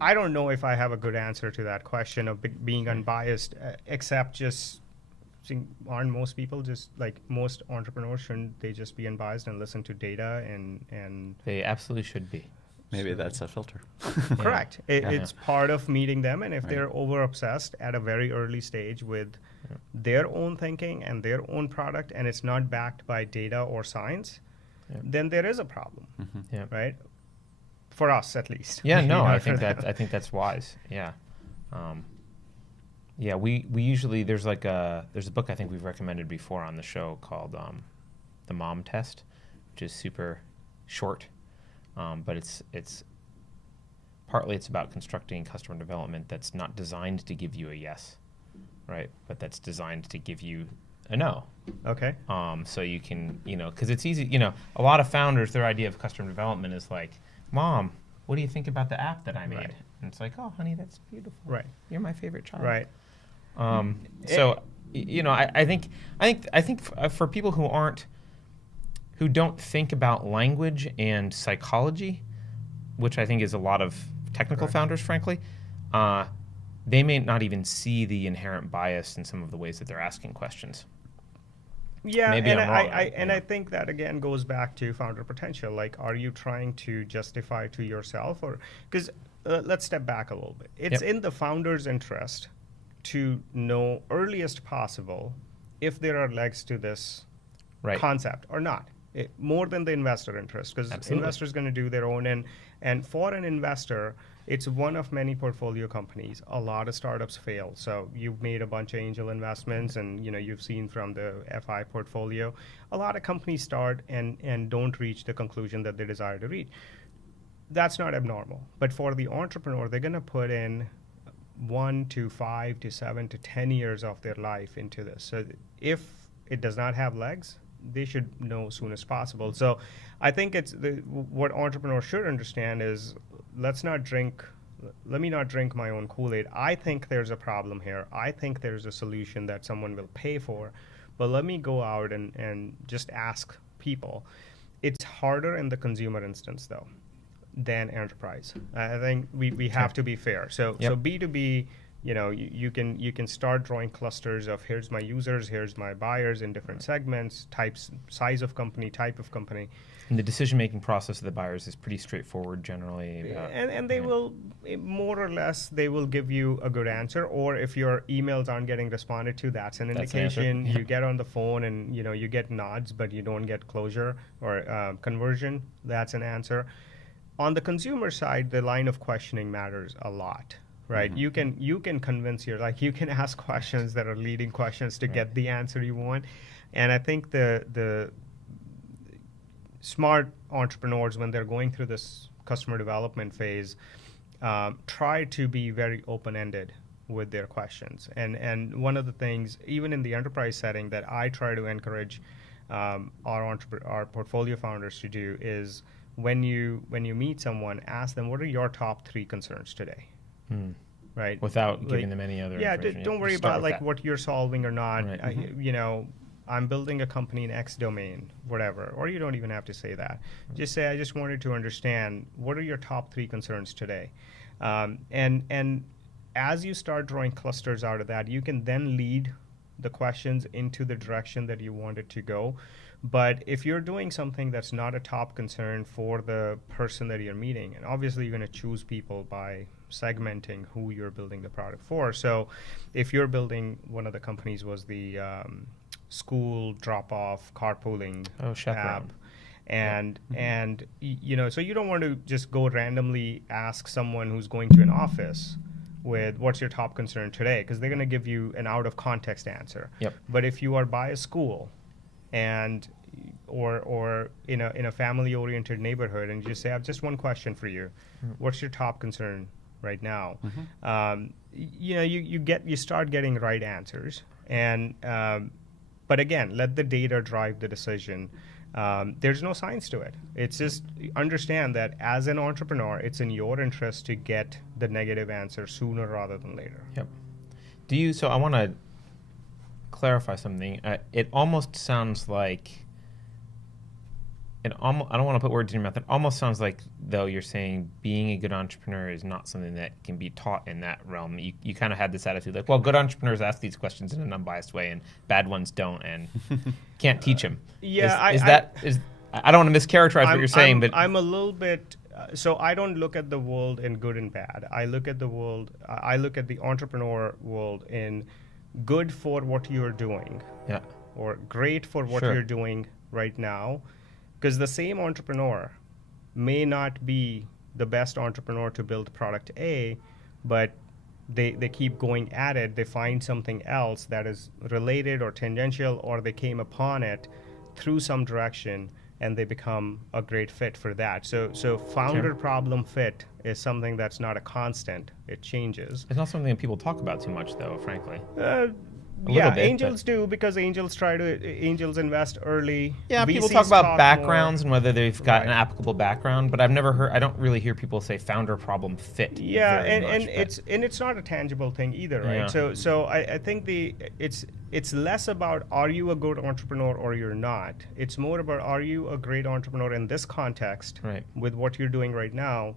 I don't know if I have a good answer to that question of being unbiased, except just aren't most people just like most entrepreneurs, shouldn't they just be unbiased and listen to data and They absolutely should be. Maybe that's a filter. Correct. It's part of meeting them, and if they're over obsessed at a very early stage with their own thinking and their own product, and it's not backed by data or science, then there is a problem, right? For us, at least. Yeah, no, I for think that's wise. Yeah, yeah. We usually there's a book I think we've recommended before on the show called The Mom Test, which is super short, but it's partly it's about constructing customer development that's not designed to give you a yes, right? But that's designed to give you a no. Okay. So you can, because it's easy, a lot of founders, their idea of customer development is like, Mom, what do you think about the app that I made? Right. And it's like, oh, honey, that's beautiful. Right. You're my favorite child. Right. So, I think for people who don't think about language and psychology, which I think is a lot of technical founders, frankly, they may not even see the inherent bias in some of the ways that they're asking questions. Yeah, Maybe and I'm wrong, I think that again goes back to founder potential. Like, are you trying to justify to yourself, or because let's step back a little bit. It's in the founder's interest to know earliest possible if there are legs to this concept or not. More than the investor interest, because investor is going to do their own. And for an investor, it's one of many portfolio companies. A lot of startups fail. So you've made a bunch of angel investments, and you've seen from the FI portfolio, a lot of companies start and don't reach the conclusion that they desire to reach. That's not abnormal. But for the entrepreneur, they're going to put in 1 to 5 to 7 to 10 years of their life into this. So if it does not have legs, they should know as soon as possible. So I think what entrepreneurs should understand is let me not drink my own Kool-Aid. I think there's a problem here. I think there's a solution that someone will pay for, but let me go out and just ask people. It's harder in the consumer instance though than enterprise. I think we have to be fair. So B2B, you can start drawing clusters of here's my users, here's my buyers in different segments, types, size of company, type of company. And the decision-making process of the buyers is pretty straightforward generally. And they will, more or less, they will give you a good answer. Or if your emails aren't getting responded to, that's an indication. You get on the phone and you get nods, but you don't get closure or conversion. That's an answer. On the consumer side, the line of questioning matters a lot. Right, you can convince you can ask questions that are leading questions to get the answer you want, and I think the smart entrepreneurs, when they're going through this customer development phase, try to be very open-ended with their questions. And one of the things, even in the enterprise setting, that I try to encourage our portfolio founders to do is when you meet someone, ask them, what are your top 3 concerns today? Right. Without giving them any other information. Don't worry about what you're solving or not. Right. I'm building a company in X domain, whatever. Or you don't even have to say that. Just say, I just wanted to understand, what are your top 3 concerns today? And as you start drawing clusters out of that, you can then lead the questions into the direction that you want it to go. But if you're doing something that's not a top concern for the person that you're meeting, and obviously you're going to choose people by segmenting who you're building the product for. So if you're building, one of the companies was the school drop-off carpooling app. And so you don't want to just go randomly ask someone who's going to an office with what's your top concern today, because they're going to give you an out-of-context answer. Yep. But if you are by a school, and or in a family-oriented neighborhood, and you just say, I have just one question for you. What's your top concern right now? You start getting right answers, and but again, let the data drive the decision. There's no science to it. It's just understand that as an entrepreneur, it's in your interest to get the negative answer sooner rather than later. Yep. So I want to clarify something. It almost sounds like, I don't want to put words in your mouth. It almost sounds like, though, you're saying being a good entrepreneur is not something that can be taught in that realm. You kind of had this attitude like, well, good entrepreneurs ask these questions in an unbiased way, and bad ones don't, and can't teach them. I don't want to mischaracterize what you're saying, but I'm a little bit. So I don't look at the world in good and bad. I look at the world. I look at the entrepreneur world in good for what you're doing, or great for what you're doing right now. Because the same entrepreneur may not be the best entrepreneur to build product A, but they keep going at it. They find something else that is related or tangential, or they came upon it through some direction, and they become a great fit for that. So founder problem fit is something that's not a constant. It changes. It's not something that people talk about too much, though, frankly. Angels do, because angels invest early. Yeah, VCs people talk about backgrounds more. and whether they've got an applicable background, but I don't really hear people say founder problem fit. It's not a tangible thing either, right? Yeah. So I think it's less about are you a good entrepreneur or you're not. It's more about are you a great entrepreneur in this context, with what you're doing right now.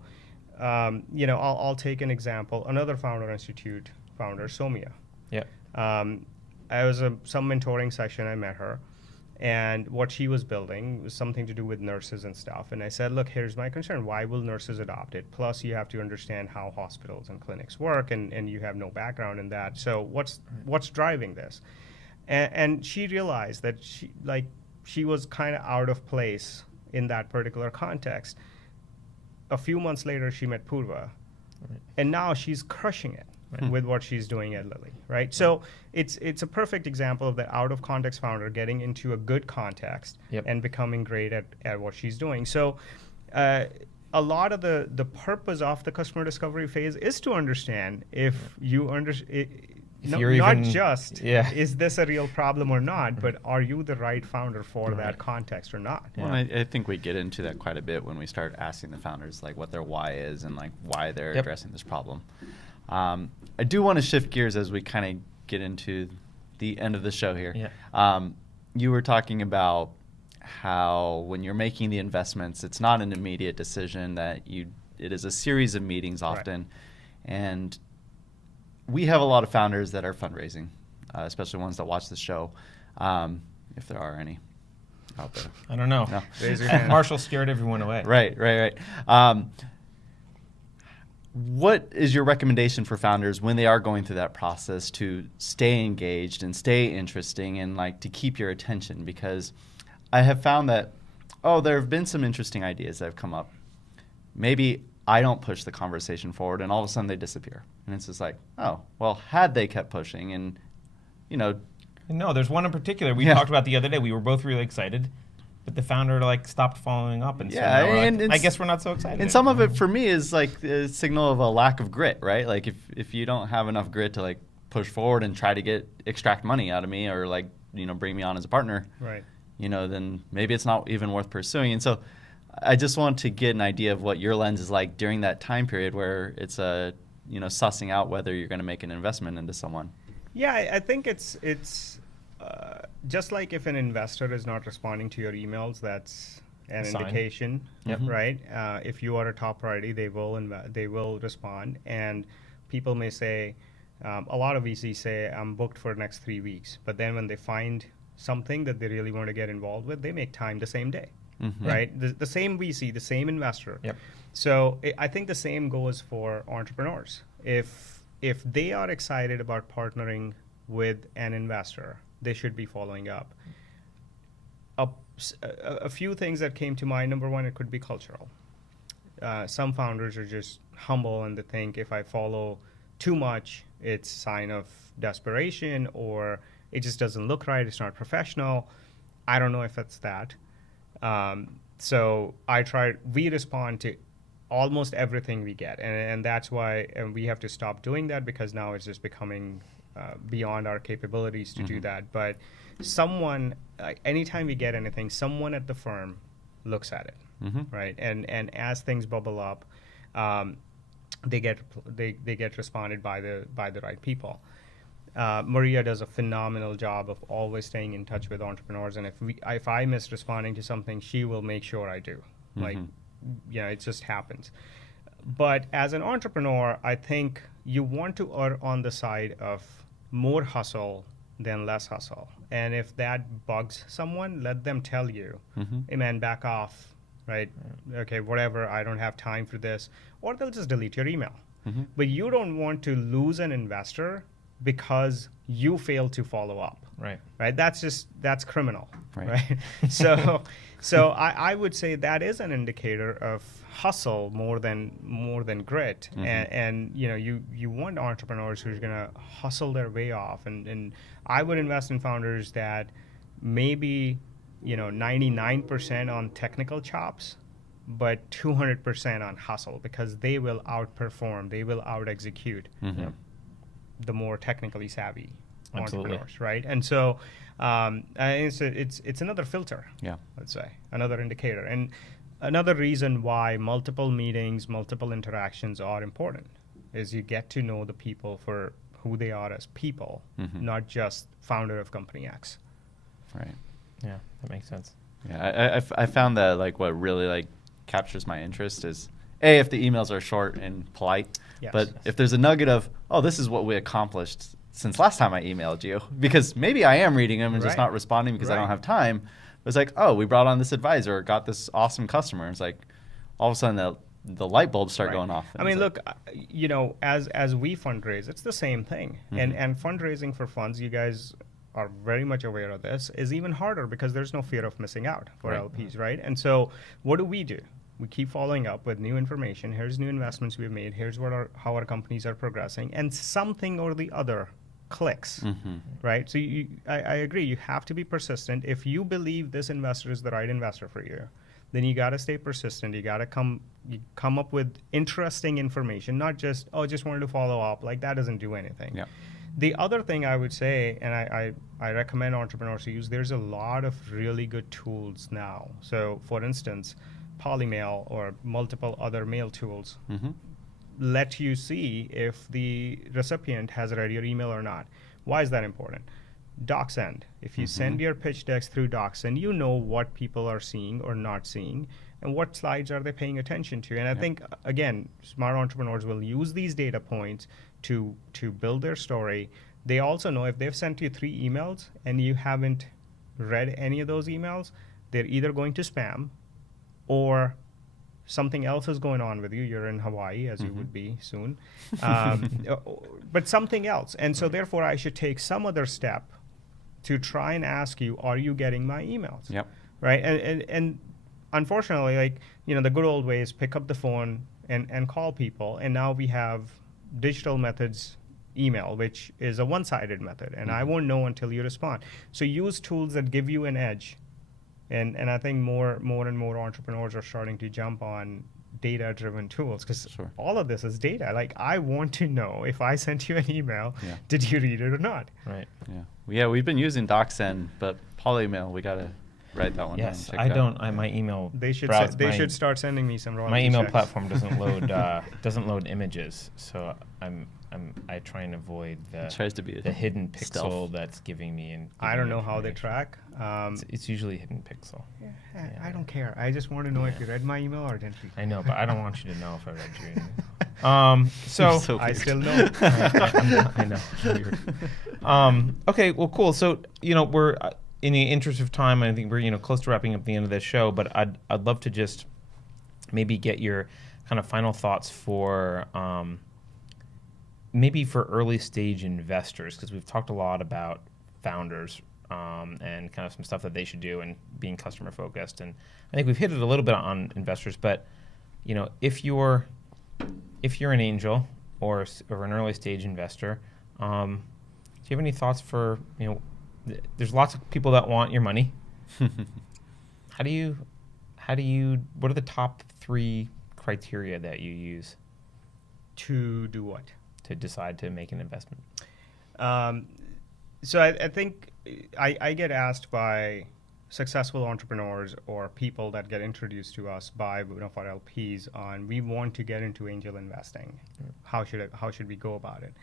I'll take an example. Another Founder Institute founder, Somia. Yeah. I was some mentoring session. I met her, and what she was building was something to do with nurses and stuff. And I said, look, here's my concern. Why will nurses adopt it? Plus, you have to understand how hospitals and clinics work, and you have no background in that. So what's driving this? And she realized that she was kind of out of place in that particular context. A few months later, she met Purva, and now she's crushing it. With what she's doing at Lilly, right? So it's a perfect example of the out of context founder getting into a good context and becoming great at what she's doing. So a lot of the purpose of the customer discovery phase is to understand if you understand. Is this a real problem or not, but are you the right founder for that context or not? Well, I think we get into that quite a bit when we start asking the founders like what their why is and like why they're addressing this problem. I do want to shift gears as we kind of get into the end of the show here. You were talking about how when you're making the investments, it's not an immediate decision, that it is a series of meetings often. And we have a lot of founders that are fundraising, especially ones that watch the show, if there are any out there. I don't know. No. Raise your hand. Marshall scared everyone away. Right. What is your recommendation for founders when they are going through that process to stay engaged and stay interesting and like to keep your attention? Because I have found that, there have been some interesting ideas that have come up. Maybe I don't push the conversation forward and all of a sudden they disappear. And it's just like, had they kept pushing and, No, there's one in particular we talked about the other day. We were both really excited. But the founder stopped following up, and so now I guess we're not so excited. And some of it for me is like a signal of a lack of grit, right? Like if you don't have enough grit to like push forward and try to extract money out of me or like bring me on as a partner, right? Then maybe it's not even worth pursuing. And so I just want to get an idea of what your lens is like during that time period where it's sussing out whether you're going to make an investment into someone. Yeah, I think it's. Just like if an investor is not responding to your emails, that's an indication, right? If you are a top priority, they will respond. And people may say, a lot of VCs say, I'm booked for the next 3 weeks. But then when they find something that they really want to get involved with, they make time the same day, right? The same VC, the same investor. So I think the same goes for entrepreneurs. If they are excited about partnering with an investor, they should be following up. A few things that came to mind. Number one, it could be cultural. Some founders are just humble and they think if I follow too much, it's a sign of desperation or it just doesn't look right, it's not professional. I don't know if it's that. So we respond to almost everything we get. And that's why we have to stop doing that, because now it's just becoming beyond our capabilities to do that. But anytime we get anything, someone at the firm looks at it, right? And as things bubble up, they get responded by the right people. Maria does a phenomenal job of always staying in touch with entrepreneurs, and if I miss responding to something, she will make sure I do. Like, it just happens. But as an entrepreneur, I think you want to err on the side of more hustle than less hustle. And if that bugs someone, let them tell you, hey man, back off, right? Okay, whatever, I don't have time for this. Or they'll just delete your email. But you don't want to lose an investor because you fail to follow up. Right. That's criminal. Right. So I would say that is an indicator of hustle more than grit. And you want entrepreneurs who's gonna hustle their way off. And I would invest in founders that maybe 99% on technical chops, but 200% on hustle, because they will outperform, they will out-execute the more technically savvy entrepreneurs, right? And so it's another filter, let's say, another indicator. And another reason why multiple meetings, multiple interactions are important is you get to know the people for who they are as people, not just founder of company X. Right. Yeah, that makes sense. Yeah, I found that like what really like captures my interest is if the emails are short and polite, but if there's a nugget of, oh, this is what we accomplished since last time I emailed you, because maybe I am reading them and just not responding because I don't have time. But it's like, oh, we brought on this advisor, got this awesome customer. It's like all of a sudden the light bulbs start going off. I mean, look, as we fundraise, it's the same thing. And fundraising for funds, you guys are very much aware of this, is even harder because there's no fear of missing out for LPs, right? And so what do? We keep following up with new information. Here's new investments we've made. Here's how our companies are progressing. And something or the other clicks, right? So I agree. You have to be persistent. If you believe this investor is the right investor for you, then you got to stay persistent. You got to come up with interesting information, not just, just wanted to follow up. Like, that doesn't do anything. Yeah. The other thing I would say, and I recommend entrepreneurs to use, there's a lot of really good tools now. So, for instance, Polymail or multiple other mail tools let you see if the recipient has read your email or not. Why is that important? DocSend. If you send your pitch decks through DocSend, you know what people are seeing or not seeing, and what slides are they paying attention to. And I think, again, smart entrepreneurs will use these data points to build their story. They also know if they've sent you 3 emails and you haven't read any of those emails, they're either going to spam or something else is going on with you. You're in Hawaii, as you would be soon, but something else. And so therefore, I should take some other step to try and ask you, are you getting my emails? Yep. Right? And unfortunately, like, the good old ways, pick up the phone and call people. And now we have digital methods, email, which is a one-sided method. And I won't know until you respond. So use tools that give you an edge. And I think more and more entrepreneurs are starting to jump on data-driven tools, because all of this is data. Like, I want to know if I sent you an email, did you read it or not? Right. Yeah, we've been using DocSend, but Polymail, we got to write that one down. Yes, I don't. My email. They should start sending me some. My email platform doesn't load images, so I try and avoid the hidden pixel stealth that's giving me. I don't know how they track. It's usually hidden pixel. I don't care. I just want to know if you read my email or didn't. I know, but I don't want you to know if I read your email. So I still know. I know. Okay. Well, cool. So we're in the interest of time. I think we're close to wrapping up the end of this show, but I'd love to just maybe get your kind of final thoughts for maybe for early stage investors, because we've talked a lot about founders and kind of some stuff that they should do and being customer focused. And I think we've hit it a little bit on investors, but if you're an angel or an early stage investor, do you have any thoughts for there's lots of people that want your money. How do you, what are the top 3 criteria that you use To do what? to decide to make an investment? So I think I get asked by successful entrepreneurs or people that get introduced to us by one of our LPs on, we want to get into angel investing. How should we go about it?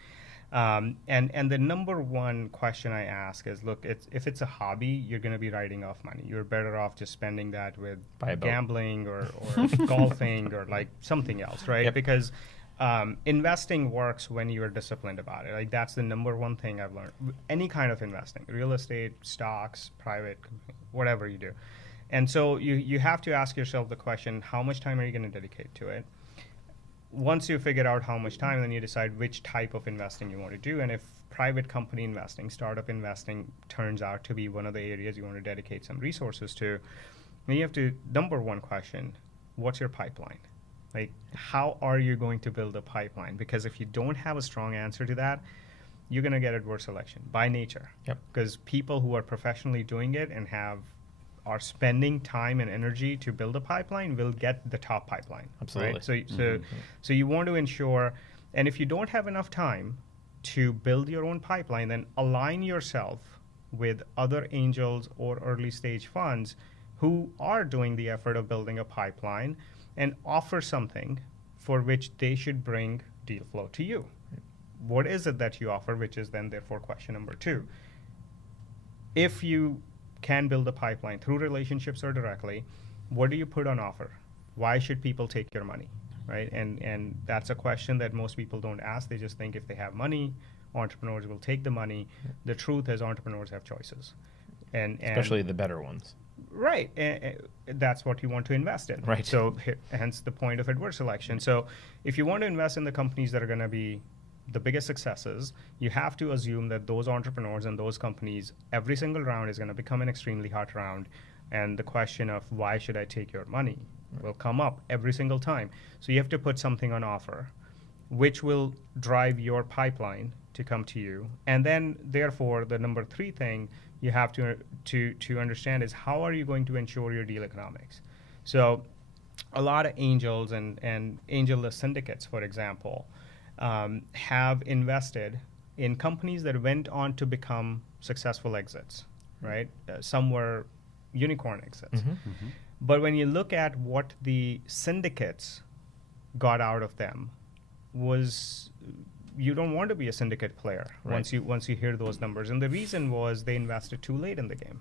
And the number one question I ask is, look, if it's a hobby, you're going to be writing off money. You're better off just spending that with gambling or golfing or like something else, right? Yep. Because investing works when you are disciplined about it. Like that's the number one thing I've learned. Any kind of investing, real estate, stocks, private, whatever you do. And so you have to ask yourself the question, how much time are you going to dedicate to it? Once you figure out how much time, then you decide which type of investing you want to do. And if private company investing, startup investing turns out to be one of the areas you want to dedicate some resources to, then you have to, number one question, what's your pipeline? Like, how are you going to build a pipeline? Because if you don't have a strong answer to that, you're going to get adverse selection by nature. Yep. Because people who are professionally doing it and are spending time and energy to build a pipeline will get the top pipeline. Absolutely. Right? So you want to ensure, and if you don't have enough time to build your own pipeline, then align yourself with other angels or early stage funds who are doing the effort of building a pipeline and offer something for which they should bring deal flow to you. What is it that you offer, which is then therefore question number 2. If you can build a pipeline through relationships or directly, what do you put on offer? Why should people take your money, right? And that's a question that most people don't ask. They just think if they have money, entrepreneurs will take the money. The truth is entrepreneurs have choices. And Especially the better ones. Right. And that's what you want to invest in. Right. So hence the point of adverse selection. So if you want to invest in the companies that are going to be the biggest successes, you have to assume that those entrepreneurs and those companies, every single round is going to become an extremely hot round. And the question of why should I take your money will come up every single time. So you have to put something on offer, which will drive your pipeline to come to you. And then therefore the number 3 thing you have to understand is, how are you going to ensure your deal economics? So a lot of angels and angel-less syndicates, for example, have invested in companies that went on to become successful exits, right? Some were unicorn exits. But when you look at what the syndicates got out of them, was you don't want to be a syndicate player once you hear those numbers. And the reason was they invested too late in the game.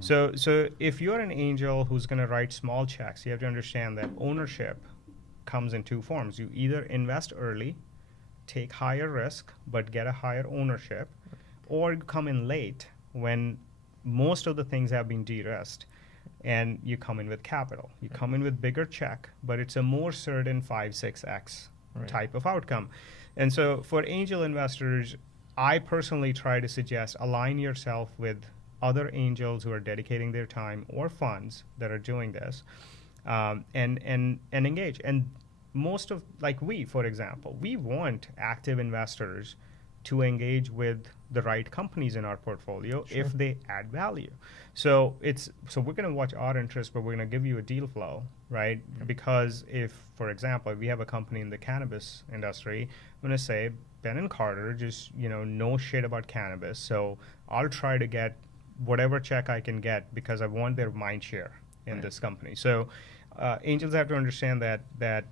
So if you're an angel who's going to write small checks, you have to understand that ownership comes in 2 forms. You either invest early, take higher risk, but get a higher ownership, or you come in late when most of the things have been de-risked, and you come in with capital. You come in with bigger check, but it's a more certain 5-6x type of outcome. And so for angel investors, I personally try to suggest align yourself with other angels who are dedicating their time or funds that are doing this, and engage. And most of, like we, for example, we want active investors to engage with the right companies in our portfolio if they add value. So we're going to watch our interest, but we're going to give you a deal flow, right? Because if, for example, we have a company in the cannabis industry, I'm going to say, Ben and Carter just, know shit about cannabis. So I'll try to get whatever check I can get because I want their mind share in this company. So angels have to understand that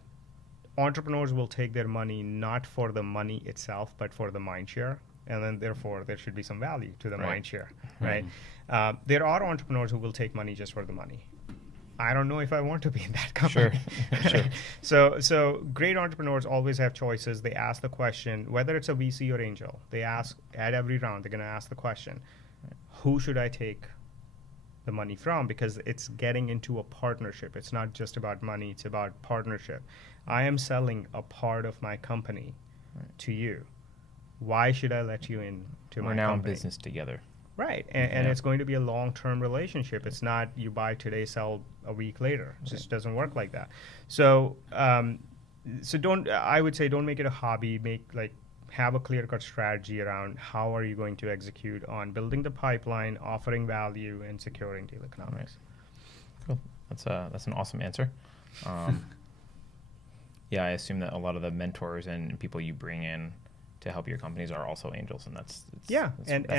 entrepreneurs will take their money not for the money itself, but for the mind share. And then therefore there should be some value to the mind share, right? There are entrepreneurs who will take money just for the money. I don't know if I want to be in that company. Sure. So great entrepreneurs always have choices. They ask the question, whether it's a VC or angel, they ask at every round, they're going to ask the question, who should I take the money from? Because it's getting into a partnership. It's not just about money, it's about partnership. I am selling a part of my company to you. Why should I let you in to my company? We're now in business together. Right, and it's going to be a long-term relationship. It's not you buy today, sell a week later. It just doesn't work like that. So, I would say don't make it a hobby. have a clear-cut strategy around how are you going to execute on building the pipeline, offering value, and securing deal economics. Cool. That's an awesome answer. Yeah, I assume that a lot of the mentors and people you bring in to help your companies are also angels, and that's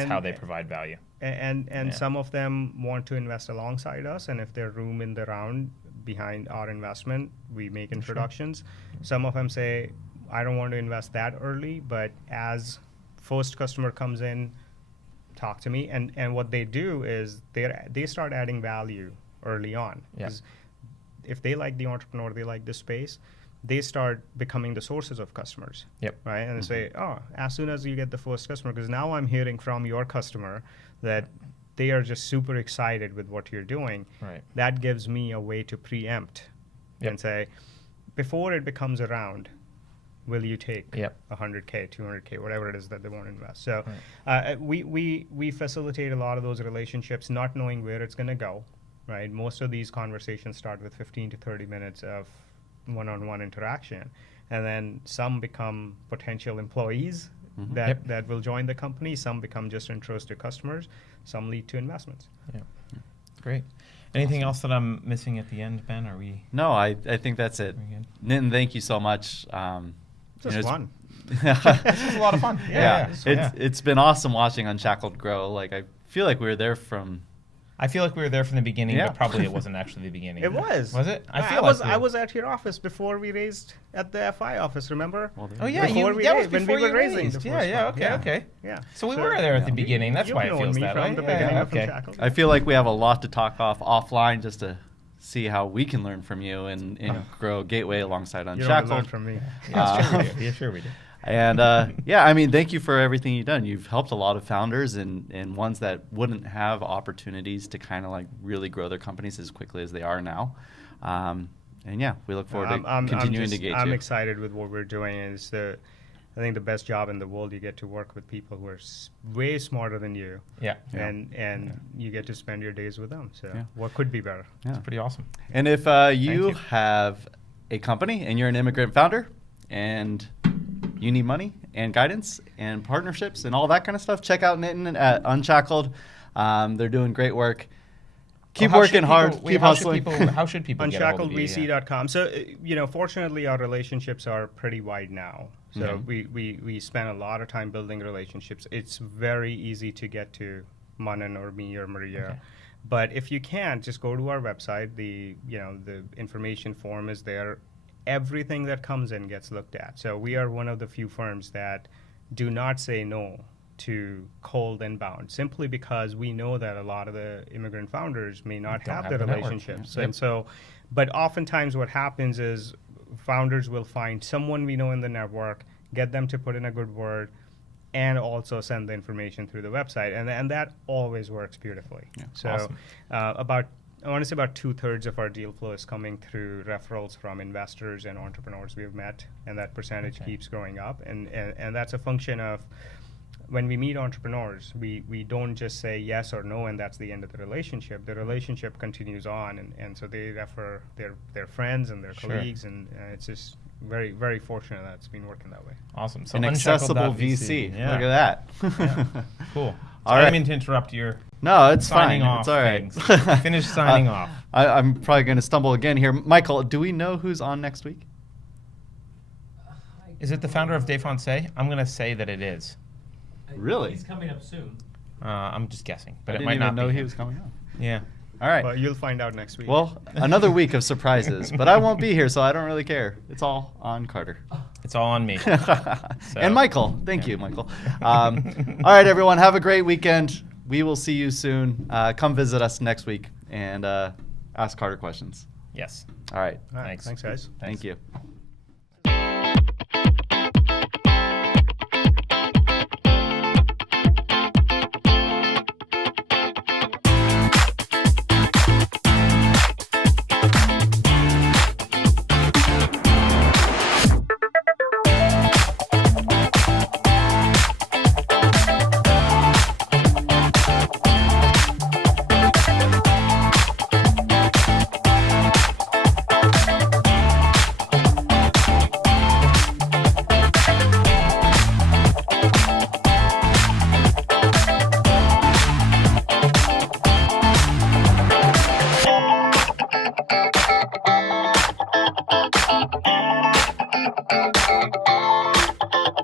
how they provide value. And some of them want to invest alongside us, and if there's room in the round behind our investment, we make introductions. Sure. Some of them say, I don't want to invest that early, but as first customer comes in, talk to me. And what they do is they start adding value early on. Because if they like the entrepreneur, they like the space, they start becoming the sources of customers. Yep. Right? And they say, oh, as soon as you get the first customer, because now I'm hearing from your customer that they are just super excited with what you're doing. Right. That gives me a way to preempt and say, before it becomes around, will you take $100K, $200K, whatever it is that they want to invest? So we facilitate a lot of those relationships, not knowing where it's going to go. Right? Most of these conversations start with 15 to 30 minutes of one-on-one interaction, and then some become potential employees that will join the company. Some become just intros to customers. Some lead to investments. Yeah, great. Anything else that I'm missing at the end, Ben? Are we? No, I think that's it. Nitin, thank you so much. This was fun. This was a lot of fun. It's been awesome watching Unshackled grow. Like I feel like we were there from the beginning, but probably it wasn't actually the beginning. It was. Was it? I was at your office before we raised at the FI office. Remember? Oh yeah, before we were raising. Okay. Yeah. So we were there at the beginning. That's why it feels that way. Okay. I feel like we have a lot to talk offline just to see how we can learn from you and grow Gateway alongside Unshackled. You don't learn from me. Sure we do. And I mean, thank you for everything you've done. You've helped a lot of founders and ones that wouldn't have opportunities to kind of like really grow their companies as quickly as they are now. And yeah, we look forward to continuing to engage you. I'm excited with what we're doing. I think the best job in the world, you get to work with people who are way smarter than you. Yeah. And you get to spend your days with them. So what could be better? It's pretty awesome. And if you have a company and you're an immigrant founder and you need money and guidance and partnerships and all that kind of stuff, check out Nitin at Unshackled. They're doing great work. Keep working hard. Keep hustling. How should people get a hold of you? UnshackledVC.com. So, fortunately, our relationships are pretty wide now. So we spend a lot of time building relationships. It's very easy to get to Manan or me or Maria. Okay. But if you can't, just go to our website. The information form is there. Everything that comes in gets looked at. So we are one of the few firms that do not say no to cold inbound, simply because we know that a lot of the immigrant founders may not have the relationships. And so, but oftentimes what happens is founders will find someone we know in the network, get them to put in a good word, and also send the information through the website. And that always works beautifully. Yeah, so awesome. I want to say about 2/3 of our deal flow is coming through referrals from investors and entrepreneurs we've met, and that percentage keeps growing up. And that's a function of when we meet entrepreneurs, we don't just say yes or no and that's the end of the relationship. The relationship continues on, and so they refer their friends and their colleagues, and it's just very, very fortunate that it's been working that way. Awesome. So an accessible VC. Yeah. Look at that. Cool. So I didn't mean to interrupt your it's fine. It's all right. Finish signing off. I'm probably going to stumble again here. Michael, do we know who's on next week? Is it the founder of Defoncé? I'm going to say that it is. Really? He's coming up soon. I'm just guessing, but it might not know be he was coming on. Yeah. All right. Well, you'll find out next week. Well, another week of surprises, but I won't be here, so I don't really care. It's all on Carter. It's all on me. And Michael. Thank you, Michael. All right, everyone. Have a great weekend. We will see you soon. Come visit us next week and ask Carter questions. Yes. All right. Thanks. Thanks, guys. Thank you.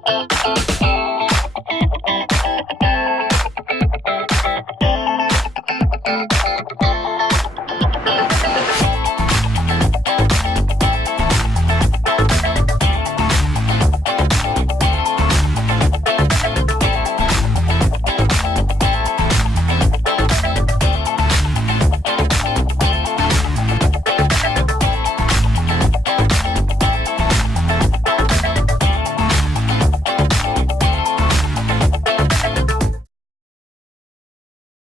Bye.